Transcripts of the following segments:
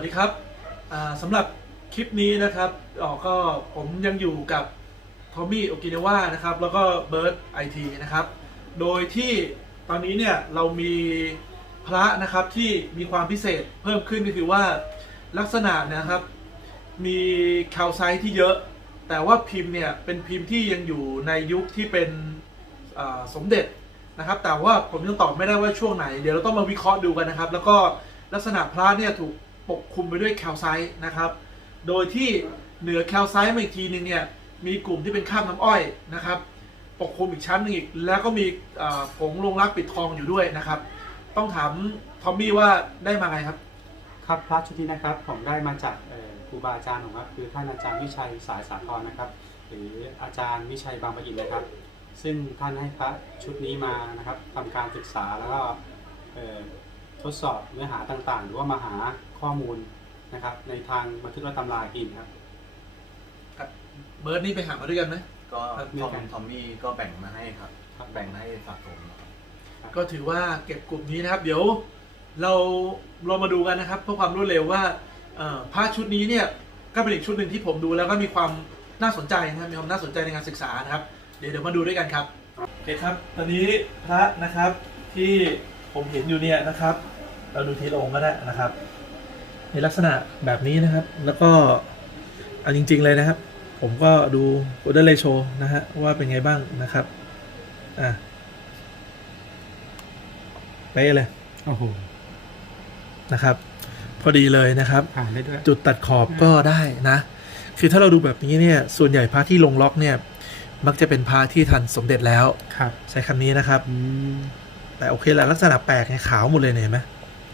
วัสดีครับสำหรับคลิปนี้นะครับออก็ผมยังอยู่กับทอมมี่โอกินาวานะครับ แล้วก็เบิร์ดไอทีนะครับ โดยที่ตอนนี้เนี่ยเรามีพระนะครับที่มีความพิเศษเพิ่มขึ้นก็คือว่าลักษณะนะครับ มีคาวไซต์ที่เยอะ แต่ว่าพิมพ์เนี่ยเป็นพิมพ์ที่ยังอยู่ในยุคที่เป็นสมเด็จนะครับ แต่ว่าผมยังตอบไม่ได้ว่าช่วงไหน เดี๋ยวเราต้องมาวิเคราะห์ดูกันนะครับ แล้วก็ลักษณะพระเนี่ยถูก ปกคลุมไปด้วยแคลไซต์นะครับ โดยที่เหนือแคลไซต์มาอีกทีหนึงเนี่ยมีกลุ่มที่เป็นข้ามน้ำอ้อยนะครับ ปกคลุมอีกชั้นหนึงอีก แล้วก็มีผงลงรักปิดทองอยู่ด้วยนะครับ ต้องถามทอมมี่ว่าได้มาไงครับ ครับพระชุดนี้นะครับผมได้มาจากครูบาอาจารย์ของครับคือท่านอาจารย์วิชัยสายสาครนะครับ หรืออาจารย์วิชัยบางปะอินนะครับ ซึ่งท่านให้พระชุดนี้มานะครับทำการศึกษาแล้วก็ ทดสอบเนื้อหาต่างๆ หรือว่ามาหาข้อมูลนะครับ ในทางบันทึกและตำราอินครับ เบิร์ดนี่ไปหามาด้วยกันไหม ก็ครับทอมทอมมี่ก็แบ่งมาให้ครับครับแบ่งให้สะสมครับก็ถือว่าเก็บกลุ่มนี้นะครับ เดี๋ยวเราเรามาดูกันนะครับ เพื่อความรวดเร็วว่าเอ่อผ้าชุดนี้เนี่ยก็เป็นอีกชุดหนึ่งที่ผมดูแล้วก็มีความน่าสนใจนะครับมีความน่าสนใจในการศึกษานะครับ เดี๋ยวเดี๋ยวมาดูด้วยกันครับ โอเคครับ ตอนนี้พระนะครับที่ผมเห็นอยู่เนี่ยนะครับ เราดูทีละองค์ก็ได้นะครับในลักษณะแบบนี้นะครับ แล้วก็เอาจริง ๆ เลยนะครับ ผมก็ดูโอเดอร์เลโชนะฮะว่าเป็นไงบ้างนะครับ อะไปะเลยโอ้โหนะครับ พอดีเลยนะครับผ่านได้ด้วยจุดตัดขอบก็ได้นะ คือถ้าเราดูแบบนี้เนี่ย ส่วนใหญ่พระที่ลงล็อกเนี่ย มักจะเป็นพระที่ทันสมเด็จแล้วครับใช้คำนี้นะครับอืมแต่โอเคแหละลักษณะแปลกไงขาวหมดเลยเนี่ยเห็นไหม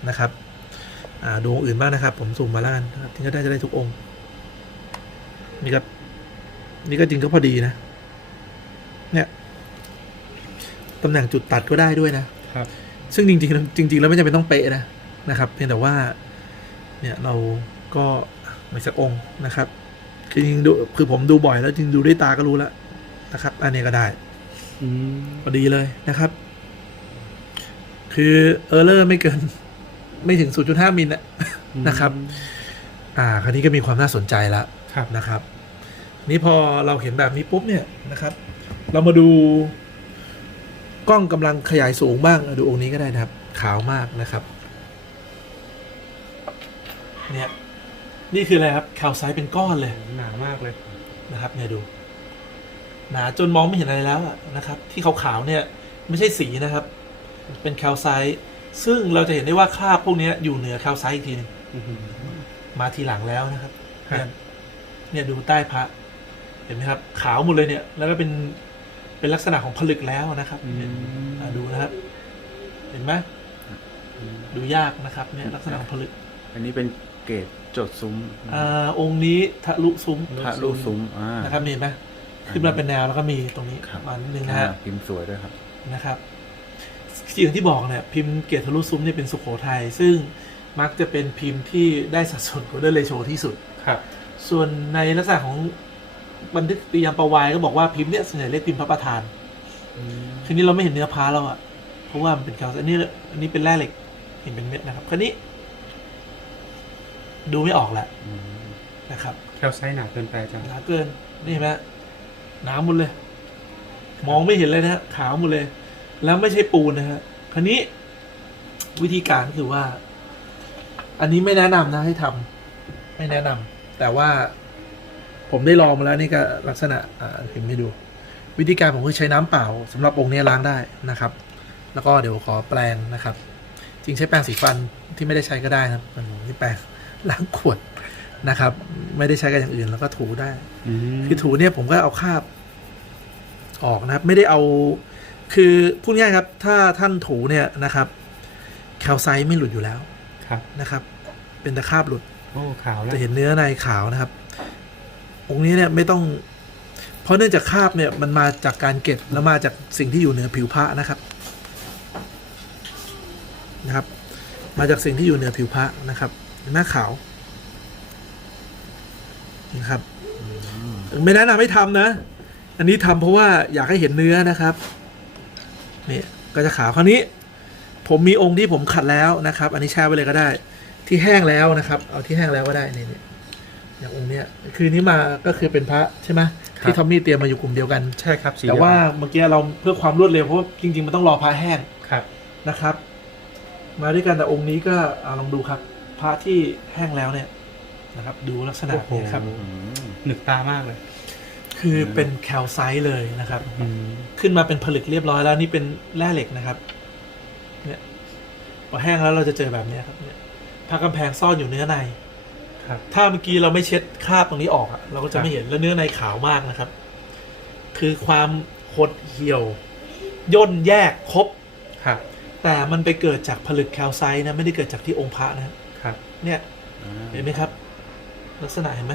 นะครับอ่าดูองค์อื่นบ้างนะครับ ผมสุ่มมาแล้วกันนะครับที่ก็ได้จะได้ทุกองค์ นี่ก็นี่ก็จริงก็พอดีนะ เนี่ยตำแหน่งจุดตัดก็ได้ด้วยนะครับ ซึ่งจริงๆจริง ๆ แล้วไม่จำเป็นต้องเป๊ะนะนะครับ เพียงแต่ว่า เนี่ยเราก็ไม่สักองค์นะครับคือจริงๆดูคือผมดูบ่อยแล้วจริงดูด้วยตาก็รู้แล้วนะครับ อันนี้ก็ได้อืมพอดีเลยนะครับ คือเออร์เลอร์ไม่เกิน ไม่ถึง 0.5 มิลนะนะครับ อ่า คราวนี้ก็มีความน่าสนใจแล้วครับนะครับ นี่พอเราเห็นแบบนี้ปุ๊บเนี่ยนะครับ เรามาดูกล้องกำลังขยายสูงบ้าง ดูองค์นี้ก็ได้นะครับ ขาวมากนะครับ เนี่ยนี่คืออะไรครับขาวไซส์เป็นก้อนเลยหนามากเลยนะครับ เนี่ยดู หนาจนมองไม่เห็นอะไรแล้วอะนะครับ ที่ขาวๆเนี่ย ไม่ใช่สีนะครับ เป็นแคลไซต์ ซึ่งเราจะเห็นได้ว่าคราบพวกเนี้ยอยู่เหนือแคลไซต์อีกทีหนึงอื้อหือมาทีหลังแล้วนะครับครับเนี่ยเนี่ยดูใต้พระ เห็นไหมครับ ขาวหมดเลยเนี่ย แล้วก็เป็นเป็นลักษณะของผลึกแล้วนะครับอืเนี่ยมอ่าดูนะครับเห็นไหมดูยากนะครับ เนี่ยลักษณะของผลึก อันนี้เป็นเกรดจดซุ้มอ่าองค์นี้ทะลุซุ้มพระลูกซุ้มอ่านะครับนี่เห็นไหมขึ้นมาเป็นแนวแล้วก็มีตรงนี้ครับมานิดนึงนะอ่าฮะพิมพ์สวยด้วยครับนะครับ อย่างที่บอกเนี่ยพิมพ์เกียรติทะลุซุ้มเนี่ยเป็นสุโขทัยซึ่งมักจะเป็นพิมพ์ที่ได้สัดส่วนโกลเด้นเรโชที่สุดครับ ส่วนในลักษณะของบันทึกตียามประวายก็บอกว่าพิมพ์เนี่ยส่วนใหญ่เรียกพิมพ์พระประธานอืมคืนนี้เราไม่เห็นเนื้อพาแล้วอะเพราะว่ามันเป็นแคลอันนี้อันนี้เป็นแร่เหล็กเห็นเป็นเม็ดนะครับคราวนี้ ดูไม่ออกแหละนะครับแคลไซต์หนาเกินไปจังหนาเกินนี่เห็นไหมหนาหมดเลย มองไม่เห็นเลยนะฮะขาวหมดเลย แล้วไม่ใช่ปูนนะฮะคราวนี้วิธีการคือว่า อันนี้ไม่แนะนำนะให้ทำไม่แนะนำแต่ว่าผมได้ลองมาแล้วนี่ก็ลักษณะอ่าพิมพ์ให้ดู วิธีการผมคือใช้น้ำเปล่าสำหรับองค์นี้ล้างได้นะครับ แล้วก็เดี๋ยวขอแปรงนะครับ จริงใช้แปรงสีฟันที่ไม่ได้ใช้ก็ได้นะครับอืมนี่แปรงล้างขวดนะครับ ไม่ได้ใช้กับอย่างอื่นแล้วก็ถูได้อืมคือถูเนี่ยผมก็เอาคราบออกนะครับ ไม่ได้เอา คือพูดง่ายๆครับ ถ้าท่านถูเนี่ยนะครับแคลไซต์ไม่หลุดอยู่แล้วครับนะครับ เป็นแต่คราบหลุดโอ้ขาวแล้วจะเห็นเนื้อในขาวนะครับ องค์นี้เนี่ยไม่ต้อง เพราะเนื่องจากคราบเนี่ยมันมาจากการเก็บแล้วมาจากสิ่งที่อยู่เหนือผิวพระนะครับนะครับ มาจากสิ่งที่อยู่เหนือผิวพระนะครับ หน้าขาวนะครับไม่แนะนำให้ทำนะ อันนี้ทำเพราะว่าอยากให้เห็นเนื้อนะครับ นี่ก็จะขาวคราวนี้ ผมมีองค์ที่ผมขัดแล้วนะครับ อันนี้แช่ไว้เลยก็ได้ ที่แห้งแล้วนะครับ เอาที่แห้งแล้วก็ได้นี่นี่อย่างองค์เนี้ยคือนี้มาก็คือเป็นพระใช่ไหมที่ทอมมี่เตรียมมาอยู่กลุ่มเดียวกัน ใช่ครับสีแต่เดียว่าเมื่อกี้เราเพื่อความรวดเร็วเพราะว่าจริง ๆ มันต้องรอพระแห้งครับนะครับ มาด้วยกันแต่องค์นี้ก็อ่าลองดูครับ พระที่แห้งแล้วเนี่ยนะครับ ดูลักษณะนี้ครับอืมหนึกตามากเลย คือเป็นแคลไซต์เลยนะครับอืมขึ้นมาเป็นผลึกเรียบร้อยแล้วนี่เป็นแร่เหล็กนะครับ เนี่ยพอแห้งแล้วเราจะเจอแบบเนี้ยครับเนี่ยผ้ากำแพงซ่อนอยู่เนื้อในครับ ถ้าเมื่อกี้เราไม่เช็ดคราบตรงนี้ออกอะเราก็จะไม่เห็นแล้วเนื้อในขาวมากนะครับ คือความหดเหี่ยว ย่นแยกครบครับแต่มันไปเกิดจากผลึกแคลไซต์นะ ไม่ได้เกิดจากที่องค์พระนะครับ เนี่ยอ่าเห็นไหมครับ ลักษณะเห็นไหม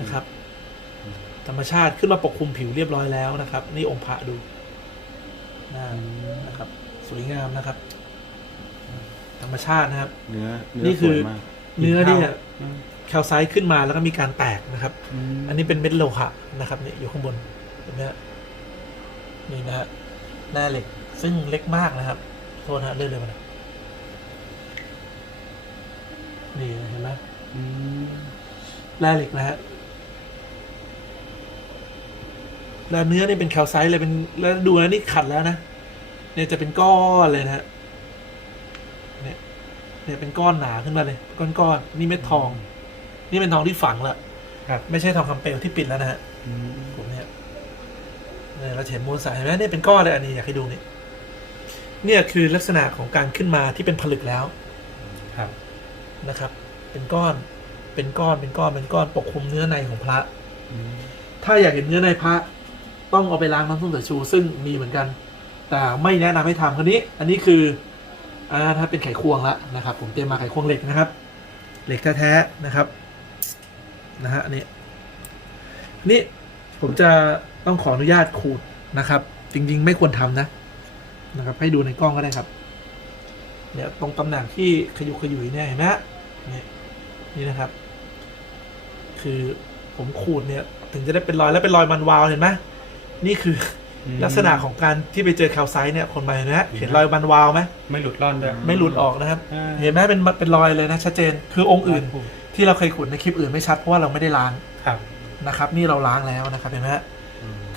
นะครับ ธรรมชาติขึ้นมาปกคลุมผิวเรียบร้อยแล้วนะครับ นี่องค์พระดูนะนะครับ สวยงามนะครับ ธรรมชาตินะครับ เนื้อนี่เนื้อคืสอวยมากเนื้อเนี่ยอืมแคลไซต์ขึ้นมาแล้วก็มีการแตกนะครับมอันนี้เป็นเม็ดโลหะนะครับเนี่ยอยู่ข้างบนเห็นไหมฮะนี่นะฮะแร่เหล็ก ซึ่งเล็กมากนะครับ โทษนะฮะเลื่อนเลยมาหน่อยนี่เห็นไหมอืมแร่เหล็กนะฮะ แล้วเนื้อนี่เป็นแคลไซต์เลยเป็นแล้วดูนะนี่ขัดแล้วนะเนี่ยจะเป็นก้อนเลยนะฮะเนี่ยเนี่ยเป็นก้อนหนาขึ้นมาเลย ก้อนก้อนๆนี่เม็ดทอง นี่เป็นทองที่ฝังละครับ ไม่ใช่ทองคำเปลวที่ปิดแล้วนะฮะอืมผมเนี่ยเนี่ยเราจะเห็นมวลสารเห็นไหมเนี่ยเป็นก้อนเลยอันนี้อยากให้ดูนี่เนี่ยคือลักษณะของการขึ้นมาที่เป็นผลึกแล้ว ครับนะครับ เป็นก้อน เป็นก้อนเป็นก้อนเป็นก้อนปกคลุมเนื้อในของพระอืมถ้าอยากเห็นเนื้อในพระ ต้องเอาไปล้างน้ำส้มสายชูซึ่งมีเหมือนกัน แต่ไม่แนะนำให้ทำคนนี้ อันนี้คืออ่าถ้าเป็นไขควงละนะครับ ผมเตรียมมาไขควงเหล็กนะครับ เหล็กแท้ๆนะครับนะฮะนนี้นี่ผมจะต้องขออนุญาตขูดนะครับ จริง ๆ ไม่ควรทำนะนะครับ ให้ดูในกล้องก็ได้ครับเนี่ยตรงตำแหน่งที่ขยุกขยุยเนี่ยเห็นไหมนี่นี่นะครับ คือผมขูดเนี่ย ถึงจะได้เป็นรอยแล้วเป็นรอยมันวาวเห็นไหม นี่คืออืมลักษณะของการที่ไปเจอแคลไซต์เนี่ยคนมาเห็นไหมฮะเห็นรอยมันวาวไหมไม่หลุดร่อนด้วยไม่หลุดออกนะครับอ่าเห็นไหมเป็นเป็นรอยเลยนะชัดเจนคือองค์อื่น ที่เราเคยขุดในคลิปอื่นไม่ชัดเพราะว่าเราไม่ได้ล้างครับนะครับ นี่เราล้างแล้วนะครับเห็นไหมฮะ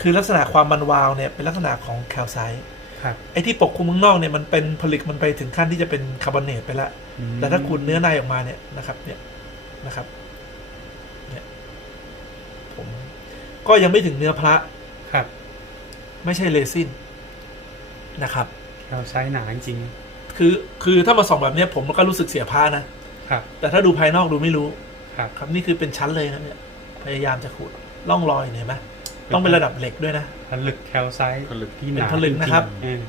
คือลักษณะความมันวาวเนี่ยเป็นลักษณะของแคลไซต์ครับไอ้ที่ปกคลุมข้างนอกเนี่ยมันเป็นผลึกมันไปถึงขั้นที่จะเป็นคาร์บอเนตไปแล้วอืมแต่ถ้าขุดเนื้อในออกมาเนี่ยนะครับเนี่ยนะครับเนี่ยผมก็ยังไม่ถึงเนื้อพระครับ ไม่ใช่เรซินนะครับเราใช้หนาจริงคือคือถ้ามาส่องแบบเนี้ยผมก็รู้สึกเสียผ้านะๆครับ แต่ถ้าดูภายนอกดูไม่รู้ ครับ ครับนี่คือเป็นชั้นเลยนะเนี่ยพยายามจะขุดร่องรอยเนี่ยเห็นไหมต้องเป็นระดับเหล็กด้วยนะผลึกแคลไซต์ผลึกที่หเป็นนาผลึกนะครับจงๆอืม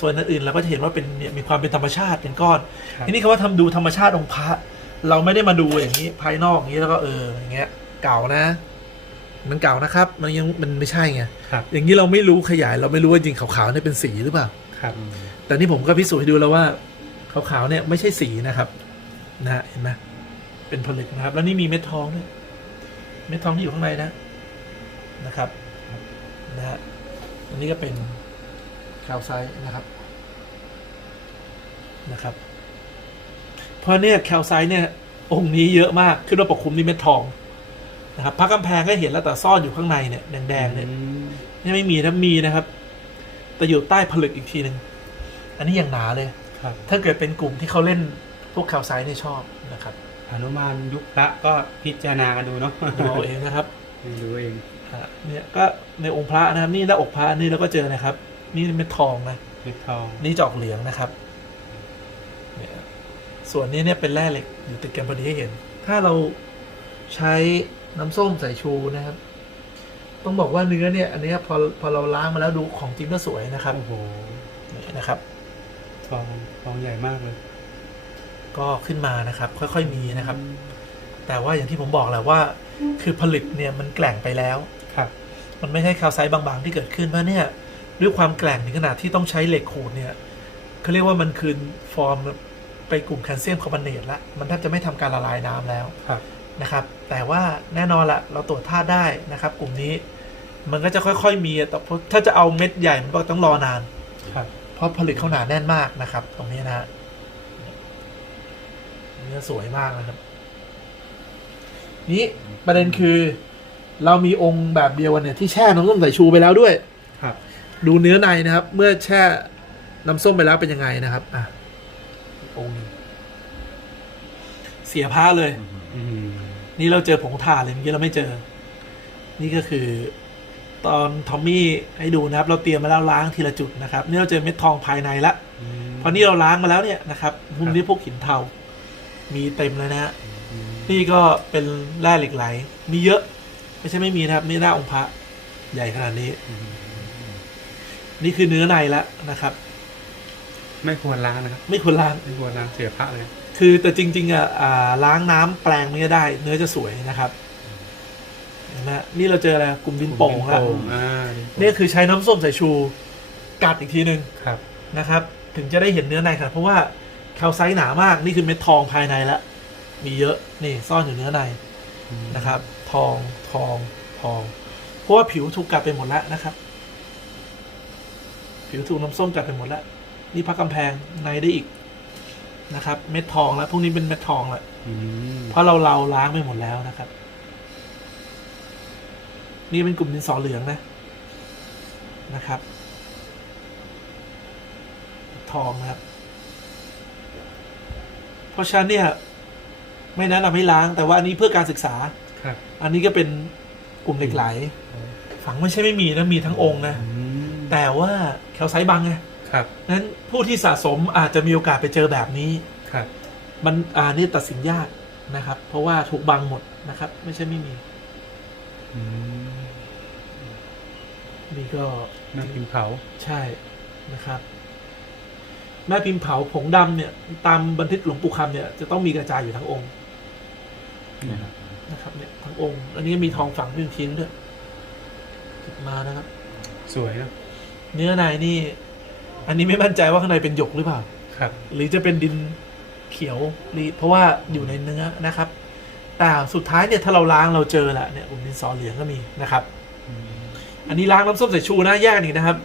ส่วนอื่นๆเราก็จะเห็นว่าเป็นเนี่ยมีความเป็นธรรมชาติเป็นก้อนครับทีนี้คำว่าทำดูธรรมชาติองค์พระเราไม่ได้มาดูอย่างนี้ภายนอกอย่างนี้แล้วก็เอออย่างเงี้ยเก่านะ มันเก่านะครับ มันยังมันไม่ใช่ไงครับ อย่างนี้เราไม่รู้ขยายเราไม่รู้ว่าจริงขาวๆเนี่ยเป็นสีหรือเปล่า ครับ แต่นี่ผมก็พิสูจน์ให้ดูแล้วว่าขาวๆเนี่ยไม่ใช่สีนะครับ นะฮะเห็นไหมเป็นผลึกนะครับ แล้วนี่มีเม็ดทองด้วยเม็ดทองที่อยู่ข้างในนะนะครับนะฮะอันนี้ก็เป็นแคลไซต์นะครับนะครับ เพราะเนี่ยแคลไซต์เนี่ย องค์นี้เยอะมาก ขึ้นมาปกคลุมนี่เม็ดทอง นะครับพระกำแพงก็เห็นแล้วแต่ซ่อนอยู่ข้างในเนี่ยแดงๆเนี่ยอืมนี่ไม่มีนะมีนะครับ แต่อยู่ใต้ผลึกอีกทีหนึ่งอันนี้อย่างหนาเลยครับถ้าเกิดเป็นกลุ่มที่เขาเล่นพวกข่าวไซด์เนี่ยชอบนะครับหนุมานยุคพระก็พิจารณากันดูเนาะดูเอาเองนะครับดูเองฮะเนี่ยก็ในองค์พระนะครับ นี่หน้าอกพระนี่เราก็เจอนะครับ นี่เม็ดทองนะเม็ดทองนี่จอกเหลืองนะครับเนี่ยส่วนนี้เนี่ยเป็นแร่เหล็กอยู่ติดกันพอดีให้เห็น ถ้าเราใช้ น้ำส้มสายชูนะครับ ต้องบอกว่าเนื้อเนี่ย อันเนี้ยพอพอเราล้างมาแล้วดูของจริงก็สวยนะครับโอ้โหนี่นะครับทองทองใหญ่มากเลย ก็ขึ้นมานะครับ ค่อยๆมีนะครับ แต่ว่าอย่างที่ผมบอกแหละว่า คือผลึกเนี่ยมันแกล่งไปแล้วครับ มันไม่ใช่แคลไซต์บางๆ ที่เกิดขึ้นเพราะเนี่ย ด้วยความแกร่งถึงขนาดที่ต้องใช้เหล็กขูดเนี่ยเขาเรียกว่ามันคืนฟอร์มไปกลุ่มแคลเซียมคาร์บอเนตละมันแทบจะไม่ทำการละลายน้ำแล้วครับนะครับ แต่ว่าแน่นอนละเราตรวจธาตุได้นะครับ กลุ่มนี้มันก็จะค่อยๆมีแต่พอถ้าจะเอาเม็ดใหญ่มันก็ต้องรอนานครับเพราะผลึกเขาหนาแน่นมากนะครับ ตรงนี้นะฮะเนื้อสวยมากนะครับ นี้ประเด็นคือ เรามีองค์แบบเดียวกันเนี่ยที่แช่น้ำส้มสายชูไปแล้วด้วย ครับ ดูเนื้อในนะครับ เมื่อแช่น้ำส้มไปแล้วเป็นยังไงนะครับ อะองค์หนึ่งเสียผ้าเลย อืม นี่เราเจอผงถ่านเลยเมื่อกี้เราไม่เจอ นี่ก็คือ ตอนทอมมี่ให้ดูนะครับ เราเตรียมมาแล้วล้างทีละจุดนะครับ นี่เราเจอเม็ดทองภายในละอืมเพราะนี่เราล้างมาแล้วเนี่ยนะครับมุมนี้พวกหินเทา มีเต็มเลยนะฮะอืมนี่ก็เป็นแร่เหล็กไหล มีเยอะ ไม่ใช่ไม่มีนะครับนี่หน้าองค์พระใหญ่ขนาดนี้ นี่คือเนื้อในแล้วนะครับ ไม่ควรล้างนะครับ ไม่ควรล้าง ไม่ควรล้างเสียพระเลย คือแต่จริง ๆอะอ่าล้างน้ำแปลงมันก็ได้ เนื้อจะสวยนะครับเห็นไหมนี่เราเจออะไรกลุ่มดินโป่งแล้วอ่านี่คือใช้น้ำส้มสายชูกัดอีกทีหนึ่งครับนะครับ ถึงจะได้เห็นเนื้อในครับเพราะว่าแคลไซต์หนามากนี่คือเม็ดทองภายในแล้วมีเยอะนี่ซ่อนอยู่เนื้อในนะครับ ทองทองทอง เพราะว่าผิวถูกกัดไปหมดแล้วนะครับ ผิวถูกน้ำส้มกัดไปหมดแล้วนี่พักกำแพงในได้อีก นะครับ เม็ดทองแล้วพวกนี้เป็นเม็ดทองแหละอืมเพราะเราเราล้างไปหมดแล้วนะครับ นี่เป็นกลุ่มดินสอเหลืองนะนะครับ ทองนะครับ เพราะฉะนั้นเนี่ย ไม่แนะนำให้ล้าง แต่ว่าอันนี้เพื่อการศึกษา ครับอันนี้ก็เป็นกลุ่มเหล็กไหล ฝังไม่ใช่ไม่มีนะมีทั้งองค์นะ อืมแต่ว่าแคลไซต์บางไง ครับนั้นผู้ที่สะสมอาจจะมีโอกาสไปเจอแบบนี้ครับ มันอ่านี่ตัดสินยากนะครับ เพราะว่าถูกบังหมดนะครับ ไม่ใช่ไม่มีอืมนี่ก็แม่พิมพ์เผาใช่นะครับ แม่พิมพ์เผาผงดำเนี่ย ตามบันทึกหลวงปู่คำเนี่ยจะต้องมีกระจายอยู่ทั้งองค์เนี่ยครับนะครับ เนี่ยทั้งองค์ อันนี้มีทองฝังอยู่ทิ้งด้วยหยิบมานะครับ สวยนะเนื้อในนี่ อันนี้ไม่มั่นใจว่าข้างในเป็นหยกหรือเปล่า ครับ หรือจะเป็นดินเขียวนี่เพราะว่าอยู่ในเนื้อนะครับ แต่สุดท้ายเนี่ยถ้าเราล้างเราเจอแหละเนี่ยกลุ่มดินสอเหลืองก็มีนะครับ อันนี้ล้างน้ำส้มสายชูนะแยกกันอีกนะครับ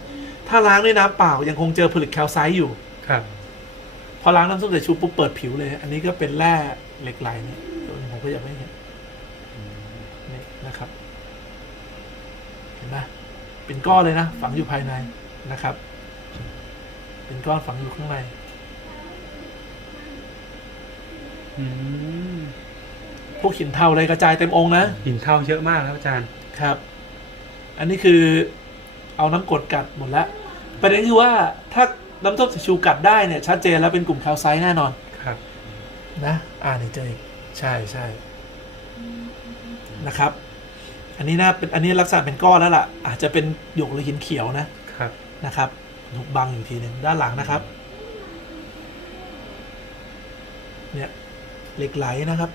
ถ้าล้างด้วยน้ำเปล่ายังคงเจอผลึกแคลไซต์อยู่ ครับ พอล้างน้ำส้มสายชูปุ๊บเปิดผิวเลย อันนี้ก็เป็นแร่เหล็กไหลเนี่ยเดี๋ยวผมก็ยังไม่เห็นนี่นะครับ เห็นไหมเป็นก้อนเลยนะ ฝังอยู่ภายในนะครับ เป็นก้อนฝังอยู่ข้างในอืมพวกหินเทาอะไรกระจายเต็มองค์นะหินเทาเยอะมากครับอาจารย์ครับ อันนี้คือเอาน้ำกรดกัดหมดแล้วประเด็นคือว่าถ้าน้ำส้มสายชูกัดได้เนี่ยชัดเจนแล้วเป็นกลุ่มแคลไซต์แน่นอนครับ นะอ่านี่เจออีกใช่ใช่นะครับ อันนี้น่าเป็นอันนี้ลักษณะเป็นก้อนแล้วล่ะ อาจจะเป็นหยกหรือหินเขียวนะครับนะครับ ถูกบังอยู่ทีหนึ่งด้านหลังนะครับ เนี่ยเหล็กไหลนะครับ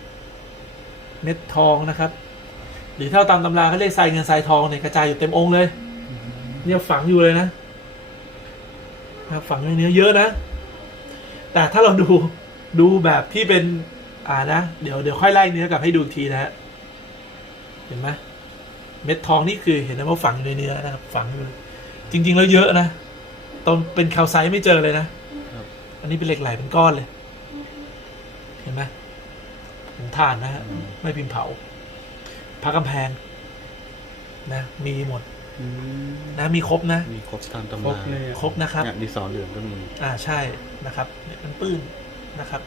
เม็ดทองนะครับ หรือถ้าตามตำราเขาเรียกทรายเงินทรายทองเนี่ยกระจายอยู่เต็มองค์เลย เนี่ยฝังอยู่เลยนะนะฝังในเนื้อเยอะนะ แต่ถ้าเราดูดูแบบที่เป็น อ่านะ เดี๋ยวเดี๋ยวค่อยไล่เนื้อกลับให้ดูทีนะฮะเห็นไหมเม็ดทองนี่คือเห็นนะว่าฝังอยู่ในเนื้อนะครับ ฝังอยู่จริง ๆ แล้วเยอะนะ ตอนเป็นคาวไซต์ไม่เจอเลยนะครับอันนี้เป็นเหล็กไหลเป็นก้อนเลย เห็นไหมเป็นถ่านนะฮะไม่พิมพ์เผาพระกำแพง นะ มีหมดอืมนะมีครบนะ มีครบตามตำครราบเลยอะครบนะครับเนี่ยดินสอเหลืองก็มีอ่าใช่นะครับเนี่ยมันปื้นนะครับ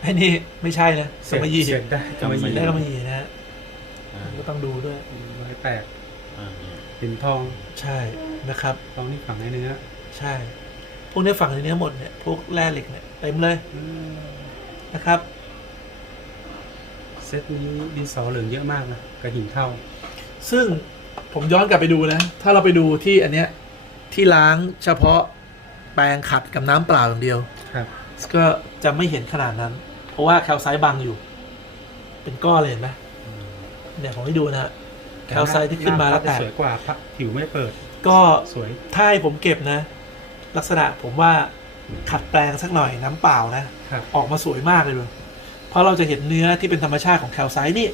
ไอ้นี่ไม่ใช่นะสเสียบมัยยีเสียบได้กำมะหสียี่ได้ก็มายีนะฮะอ่าก็ต้องดูด้วยร้อยแตกอ่าเนี่ย หินทองใช่นะครับทองนี่ฝังในเนื้อใช่ พวกนี้ฝังในเนื้อหมดเนี่ยพวกแร่เหล็กเนี่ยเต็มเลยอืมนะครับ เซตนี้ดินสอเหลืองเยอะมากนะกับหินเทาซึ่งผมย้อนกลับไปดูนะ ถ้าเราไปดูที่อันเนี้ยที่ล้างเฉพาะแปรงขัดกับน้ำเปล่าอย่างเดียว ครับ ก็จะไม่เห็นขนาดนั้น เพราะว่าแคลไซต์บังอยู่ เป็นก้อนเลยเห็นไหมเนี่ยผมให้ดูนะฮะ แคลไซต์ที่ขึ้นมาแล้วแตกสวยกว่าพระผิวไม่เปิด ก็สวยถ้าให้ผมเก็บนะ ลักษณะผมว่าขัดแปลงสักหน่อยน้ำเปล่านะครับออกมาสวยมากเลยดูเพราะเราจะเห็นเนื้อที่เป็นธรรมชาติของแคลไซต์นี่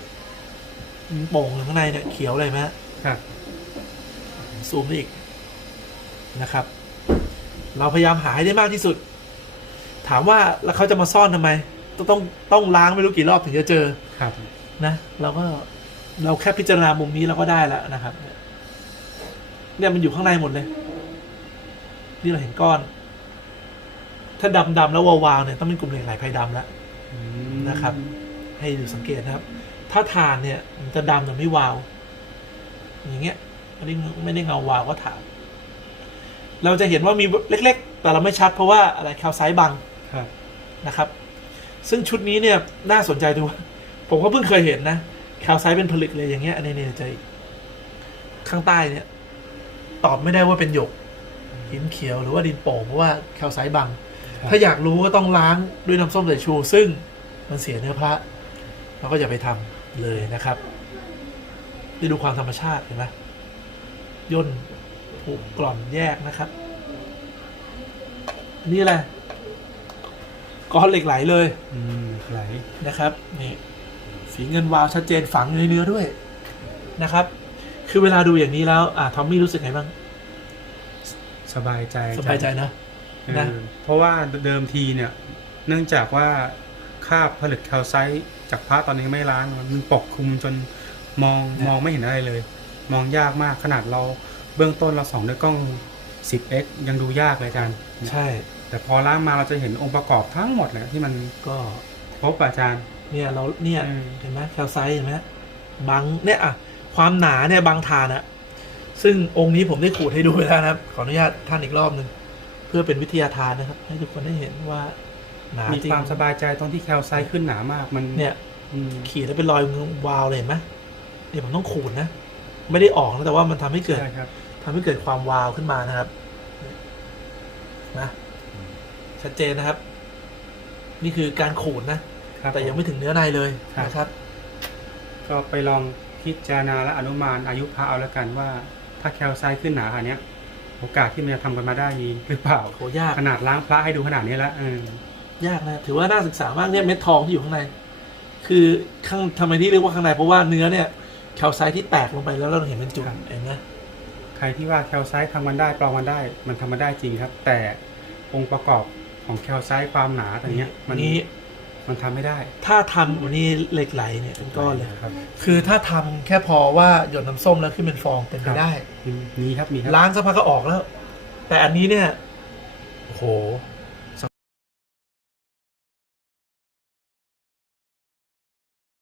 มันโป่งอยู่ข้างในเนี่ยเขียวเลยไหมฮะครับซูมได้อีกนะครับ เราพยายามหาให้ได้มากที่สุด ถามว่าแล้วเขาจะมาซ่อนทำไมต้องต้องล้างไม่รู้กี่รอบถึงจะเจอครับ นะเราก็ เราแค่พิจารณามุมนี้เราก็ได้แล้วนะครับ เนี่ยมันอยู่ข้างในหมดเลย นี่เราเห็นก้อน ถ้าดำดำๆแล้ววาวๆเนี่ยต้องเป็นกลุ่มเหล็กไหลไพดำแล้วนะครับ ให้ดูสังเกตนะครับ ถ้าฐานเนี่ย มันจะดำแต่ไม่วาว อย่างเงี้ยไม่ได้ไม่ได้เงาวาวก็ฐาน เราจะเห็นว่ามีเล็ก ๆ แต่เราไม่ชัดเพราะว่าอะไรแคลไซต์บังครับนะครับ ซึ่งชุดนี้เนี่ยน่าสนใจดูผมก็เพิ่งเคยเห็นนะ แคลไซต์เป็นผลึกเลยอย่างเงี้ยอันนี้เนี่ยจะข้างใต้เนี่ย ตอบไม่ได้ว่าเป็นหยกหินเขียวหรือว่าดินโป่งเพราะว่าแคลไซต์บังครับถ้าอยากรู้ก็ต้องล้างด้วยน้ำส้มสายชู ซึ่งมันเสียเนื้อพระเราก็อย่าไปทำเลยนะครับได้ดูความธรรมชาติเห็นไหมย่นผูกกล่อนแยกนะครับอันนี่อะไรก้อนเหล็กไหลเลย อืมไหลนะครับ นี่ สีเงินวาวชัดเจนฝังอยู่ในเนื้อด้วยนะครับ คือเวลาดูอย่างนี้แล้ว อ่าทอมมี่รู้สึกไงบ้าง สบายใจสบายใจนะเออนะเพราะว่าเดิมทีเนี่ย เนื่องจากว่าคราบผลึกแคลไซต์จากพระตอนนี้ไม่ล้างมันปกคลุมจนมองมองไม่เห็นอะไรเลย มองยากมากขนาดเราเบื้องต้นเราส่องด้วยกล้อง 10x ยังดูยากเลยอาจารย์ใช่ แต่พอล้างมาเราจะเห็นองค์ประกอบทั้งหมดเลยที่มันก็ครบอะอาจารย์ เนี่ยเราเนี่ยอืมเห็นไหมแคลไซต์เห็นไหมบางเนี่ยอะความหนาเนี่ยบางทานอะซึ่งองค์นี้ผมได้ขูดให้ดูไปแล้วนะครับ ขออนุญาตท่านอีกรอบหนึ่งเพื่อเป็นวิทยาทานนะครับ ให้ทุกคนได้เห็นว่าหนามีจริงความสบายใจตรงที่แคลไซต์ขึ้นหนามากมันเนี่ยอืมขีดแล้วเป็นรอยวาวเลยเห็นไหมเนี่ยผมต้องขูดนะ ไม่ได้ออกนะแต่ว่ามันทำให้เกิดใช่ครับทำให้เกิดความวาวขึ้นมานะครับนะชัดเจนนะครับ นี่คือการขูดนะ ครับแต่ยังไม่ถึงเนื้อในเลยครับ นะครับ ก็ไปลองพิจารณาและอนุมานอายุพระเอาแล้วกันว่า ถ้าแคลไซต์ขึ้นหนาขนาดเนี้ย โอกาสที่มันจะทำกันมาได้มีหรือเปล่า โหยาก ขนาดล้างพระให้ดูขนาดนี้แล้วเออ ยากนะ ถือว่าน่าศึกษามากเนี่ยเม็ดทองที่อยู่ข้างใน คือข้างทำไมที่เรียกว่าข้างในเพราะว่าเนื้อเนี่ยแคลไซต์ที่แตกลงไปแล้วเราเห็นเป็นจุดเห็นไหมใครที่ว่าแคลไซต์ทำมันได้ปลอมมันได้ มันทำมันได้จริงครับ แต่องค์ประกอบของแคลไซต์ความหนาอะไรเงี้ย มันนี้ มันทำไม่ได้ ถ้าทำวันนี้เหล็กไหลเนี่ยเป็นก้อนเลย ครับ คือถ้าทำแค่พอว่าหยดน้ำส้มแล้วขึ้นเป็นฟองเป็นไปได้ มีครับมีครับ ล้างสักพักก็ออกแล้ว แต่อันนี้เนี่ยโอ้โห